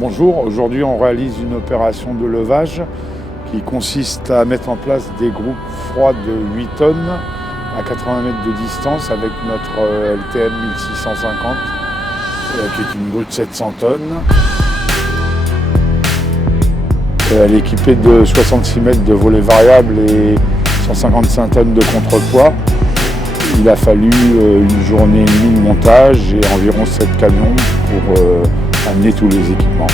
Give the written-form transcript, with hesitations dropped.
Bonjour, aujourd'hui on réalise une opération de levage qui consiste à mettre en place des groupes froids de 8 tonnes à 80 mètres de distance avec notre LTM 1650 qui est une grue de 700 tonnes. Elle est équipée de 66 mètres de volée variable et 155 tonnes de contrepoids. Il a fallu une journée et demie de montage et environ 7 camions pour amener tous les équipements.